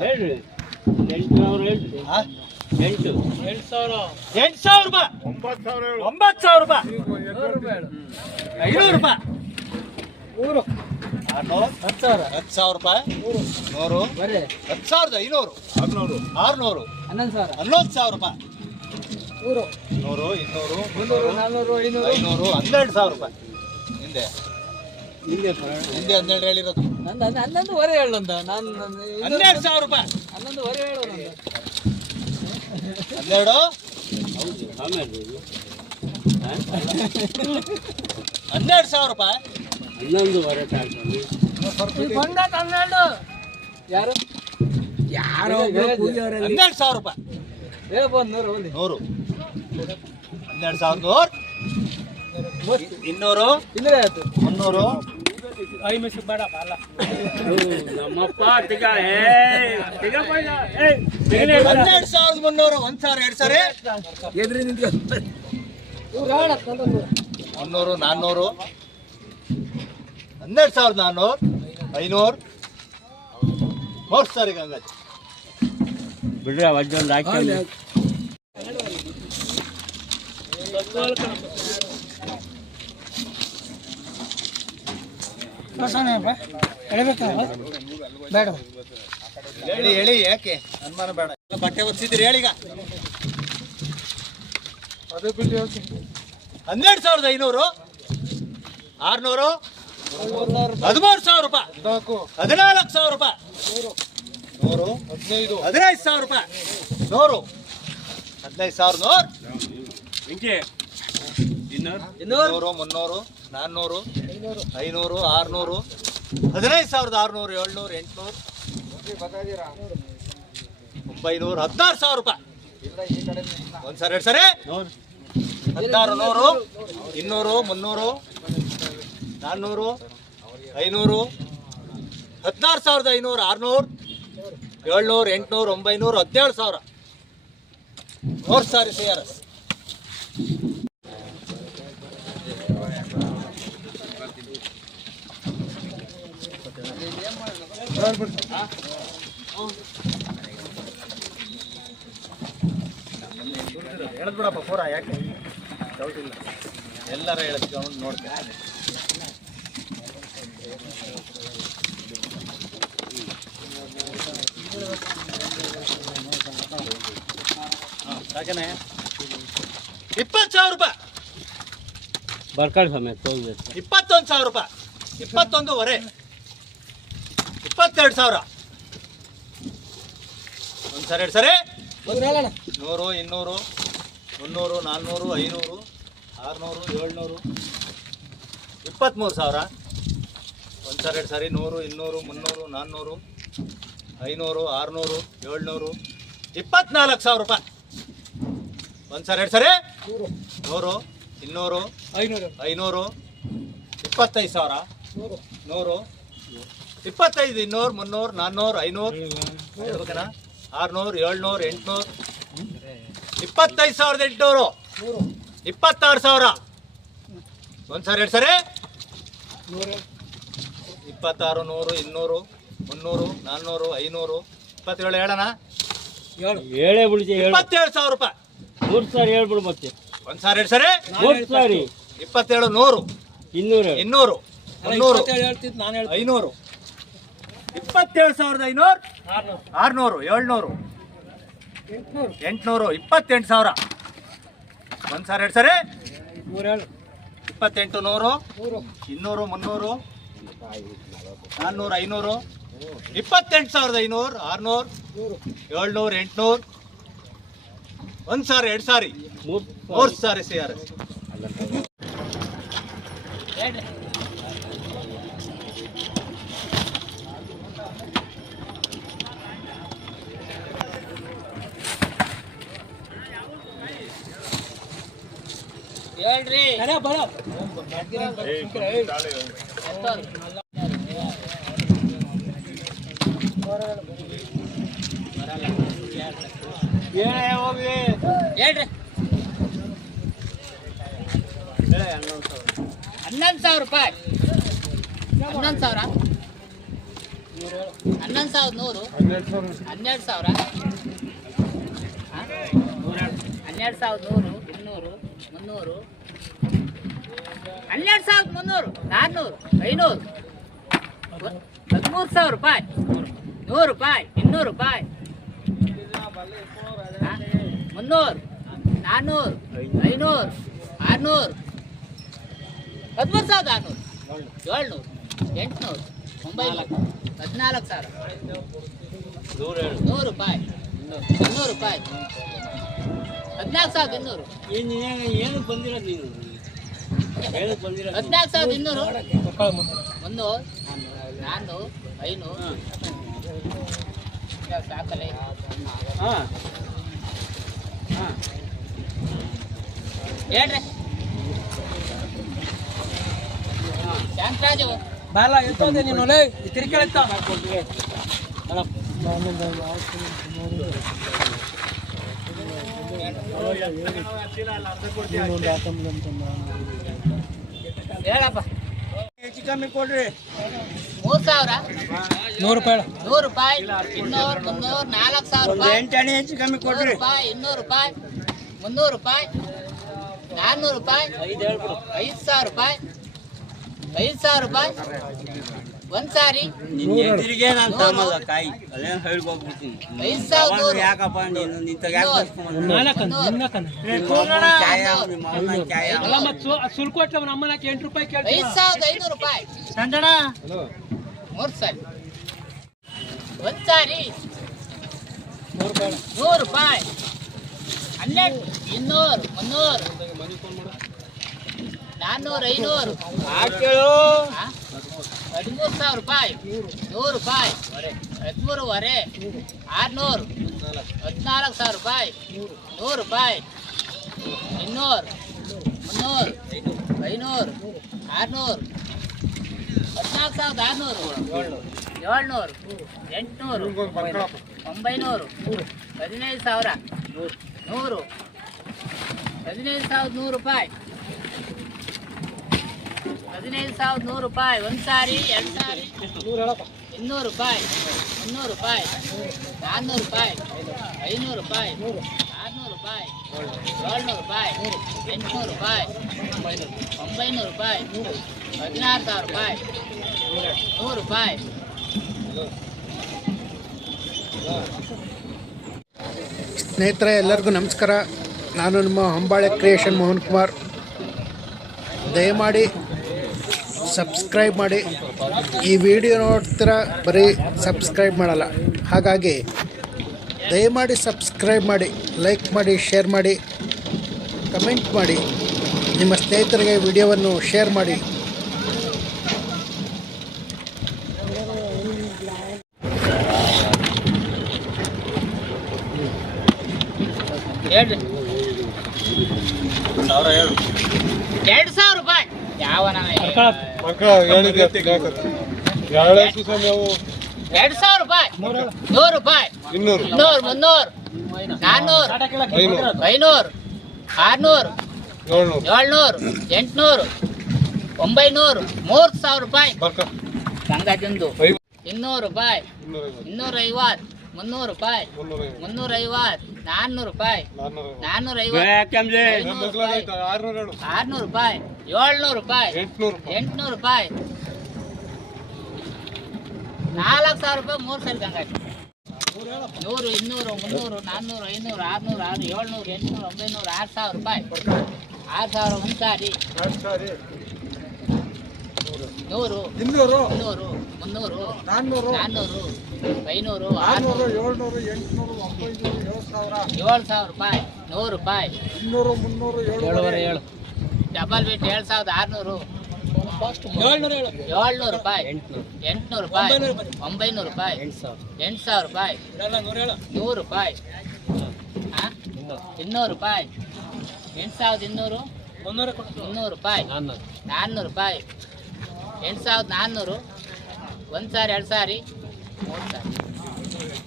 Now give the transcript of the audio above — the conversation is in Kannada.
ಹೇಳ್ರಿ 8,000 ಹೇಳ್ರಿ. 8,000 ರೂಪಾಯಿ. 9,000 ರೂಪಾಯಿ. 500 ರೂಪಾಯಿ. 10,000 ರೂಪಾಯಿ. 100. 10,500. 600. 11,000 ರೂಪಾಯಿ. 100, 200, 300, 400, 500, 12,000 ರೂಪಾಯಿ. ಹಿಂದೆ 12 ಹೇಳಿರೋದು. 11,000 ಹೇಳಂತ ನಾನು 12,000 ರೂಪಾಯಿ. 11,000 ಹೇಳೋ 12. 12,000 ರೂಪಾಯಿ. 11,000 ಯಾರು 12,000 ರೂಪಾಯಿ. 100 100. 12,000. 200. ಇಲ್ಲೇ ಆಯ್ತು 300. ನಮ್ಮಪ್ಪ ತಿಗ 12,300. 1,000 2 ಸರಿ. 300, 400. 12,400. 500. 3 ಸರಿ ಗಂಗಾಜಿ ಬಿಡ್ರಿ ಅವಜ್ಜೊಂದು ಹಾಕಿ ಬೇಡ ಹೇಳಿ ಯಾಕೆ ಅನುಮಾನ ಬೇಡ. ಬಟ್ಟೆ ಒದಿಸಿದ್ರಿ ಹೇಳೀಗ. 12,500. 600. 13,000 ರೂಪಾಯಿ. 14,000 ರೂಪಾಯಿ. 100. 15,000 ರೂಪಾಯಿ. 100. 15,000. 100. 200, 300, 400, 500, 600. 15,600, 700, 800, 900, 16,000 ರೂಪಾಯಿ. 1 ಸರಿ 2 ಸರಿ. 16, 100, 200, 300, 400, 500, 16,500, 600, 700, 800, 900, 17,000. 3 ಸಾರಿ CRS. ಹೇಳದ್ ಬಿಡಪ್ಪ ಪೂರ ಯಾಕೆ ಡೌಟ್ ಇಲ್ಲ. ಎಲ್ಲರ ಹೇಳದ್ ನೋಡ್ತೇನೆ. ಯಾಕನೆ 20,000 ರೂಪಾಯಿ. ಬರ್ಕಳ್ ಸಮೇತ ತೋರಿಸಿ 21,000 ರೂಪಾಯಿ. 21,500. 22,000. 1 ಸರಿ 2 ಸರಿ. 100, 200, 300, 400, 500, 600, 700, 23,000. 1 ಸರಿ 2 ಸರಿ. 100, 200, 300, 400, 500, 600, 700, 24,000 ರೂಪಾಯಿ. 1 ಸರಿ 2 ಸರಿ. 100, 200, 500, 25,000. 100, 25, 200, 300, 400, 500, ಹೇಳ್ಬೇಕೇನಾ? 600, 700, 800, 25,800. 26,000. 1 ಸರಿ 2 ಸರಿ. 26, 100, 200, 300, 400, 500, 27 ಹೇಳೋಣ. ಹೇಳೇ ಬಿಡ್ತಿ 27,000 ರೂಪಾಯಿ. 3 ಸಾರಿ ಹೇಳ್ಬಿಡು ಮತ್ತೆ. 1 ಸರಿ 2 ಸರಿ. 3 ಸಾರಿ 27, 100, 200, 200, 300, 500, 27,500, 600, 700, 800, 28,000. 1 ಸರಿ 2 ಸರಿ. 28, 100, 200, 300, 400, 500, 28,500, 600, 700, 800. 1 ಸಾರಿ 2 ಸಾರಿ. 3 ಸಾರಿ CRS. ಹೇಳ್ರಿ ಬರ ಹೇಳ್ರಿ 11,000 ರೂಪಾಯಿ. 11,000. 11,100 12,000 12,100 200 300 12,300 400 500 13,000 ರೂಪಾಯಿ 100 ರೂಪಾಯಿ 200 ರೂಪಾಯಿ 300 400 500 600 13,600 700 800 900 14,000 100 ರೂಪಾಯಿ 200 ರೂಪಾಯಿ 14,200 ಏನು ಬಂದಿರೋದು ನೀನು ಏನು ಬಂದಿರೋದು 14,200 100 400 500 ಸಾಕಲೆ ಹಾಂ ಹೇಳ್ರಿ ಶಾಂತರಾಜು ಬಾಲ ಎತ್ತೋದೆ ನೀನು ತಿರ್ಕೇಳ್ತ ಹೇಳಪ್ಪ ಹೆಚ್ಚು ಕಮ್ಮಿ ಕೊಡ್ರಿ 3,000 100 ರೂಪಾಯಿ 100 ರೂಪಾಯಿ 200 300 4,000 ರೂಪಾಯಿ 8 ಅಣಿ ಹೆಚ್ಚು ಕಮ್ಮಿ 100 ಕೊಡ್ರಿ ರೂಪಾಯಿ 200 ರೂಪಾಯಿ 300 ರೂಪಾಯಿ 400 ರೂಪಾಯಿ 5,000 ರೂಪಾಯಿ 5,000 ರೂಪಾಯಿ ಒಂದ್ ಸಾರಿ ನಿನ್ನ ಎದುರಿಗೆ ನಾನು ತಮ್ಮಲ್ಲ ಕಾಯಿ ಅದೇನು ಹೇಳ್ಬೋಗ್ಬಿಡ್ತೀನಿ 5,100 ಯಾಕಪ್ಪ ನೀನು ನಿಂತ ಯಾಕೆ ಅಲ್ಲ ಮತ್ತೆ ಸುಲ್ಕೊಟ್ಟ ನಮ್ಮ ಅಮ್ಮನ 8 ರೂಪಾಯಿ ಕೇಳ್ತೀವಿ 5,500 ರೂಪಾಯಿ ಸಂಜಣ 3 ಸಾರಿ ಒಂದ್ ಸಾರಿ 100 ರೂಪಾಯಿ 12 200 300 400 500 ಹಾಕೇಳು 13,000 ರೂಪಾಯಿ 100 ರೂಪಾಯಿ 13,500 600 14,000 ರೂಪಾಯಿ 100 ರೂಪಾಯಿ 200 300 500 600 14,600 700 800 900 15,000 100 15,100 ರೂಪಾಯಿ 15,100 ರೂಪಾಯಿ ಒಂದು ಸಾರಿ 2 ಸಾರಿ 200 ರೂಪಾಯಿ 300 ರೂಪಾಯಿ 400 ರೂಪಾಯಿ 500 ರೂಪಾಯಿ 600 ರೂಪಾಯಿ 700 ರೂಪಾಯಿ 800 ರೂಪಾಯಿ 900 ರೂಪಾಯಿ 16,000 ರೂಪಾಯಿ 100 ರೂಪಾಯಿ ಸ್ನೇಹಿತರೆ ಎಲ್ಲರಿಗೂ ನಮಸ್ಕಾರ. ನಾನು ನಿಮ್ಮ ಹೊಂಬಾಳೆ ಕ್ರಿಯೇಷನ್ ಮೋಹನ್ ಕುಮಾರ್. ದಯಮಾಡಿ ಸಬ್ಸ್ಕ್ರೈಬ್ ಮಾಡಿ. ಈ ವಿಡಿಯೋ ನೋಡ್ತೀರ ಬರೀ ಸಬ್ಸ್ಕ್ರೈಬ್ ಮಾಡಲ್ಲ, ಹಾಗಾಗಿ ದಯಮಾಡಿ ಸಬ್ಸ್ಕ್ರೈಬ್ ಮಾಡಿ, ಲೈಕ್ ಮಾಡಿ, ಶೇರ್ ಮಾಡಿ, ಕಮೆಂಟ್ ಮಾಡಿ, ನಿಮ್ಮ ಸ್ನೇಹಿತರಿಗೆ ವಿಡಿಯೋವನ್ನು ಶೇರ್ ಮಾಡಿ. ಹೇಳ್ರಿ 2,000 ರೂಪಾಯಿ ಯಾವ 2,000 ರೂಪಾಯಿ 100 ರೂಪಾಯಿ 200 300 400 500 600 700 800 900 3,000 ರೂಪಾಯಿ ಸಂಗಾತಿಂದು 200 ರೂಪಾಯಿ 250 300 ರೂಪಾಯಿ 350 400 ರೂಪಾಯಿ 450 600 ರೂಪಾಯಿ 700 ರೂಪಾಯಿ 800 ರೂಪಾಯಿ 4,000 ರೂಪಾಯಿ 3 ಸಲ ಗಂಗಾಟಿ 100 200 300 400 500 600 700 800 900 6,000 ರೂಪಾಯಿ 6,000 ಒಂದು ಸಾರಿ 100 200 300 400 500 600 7,000 ರೂಪಾಯಿ 100 ರೂಪಾಯಿ 700 ಬಿಟ್ಟು 7,600 700 ರೂಪಾಯಿ 800 ರೂಪಾಯಿ 900 ರೂಪಾಯಿ 8,000 ರೂಪಾಯಿ 100 ರೂಪಾಯಿ 200 ರೂಪಾಯಿ 8,200 300 ರೂಪಾಯಿ 400 ರೂಪಾಯಿ 8,400 ಒಂದು ಸಾರಿ 2 ಸಾರಿ 3 ಸಾರಿ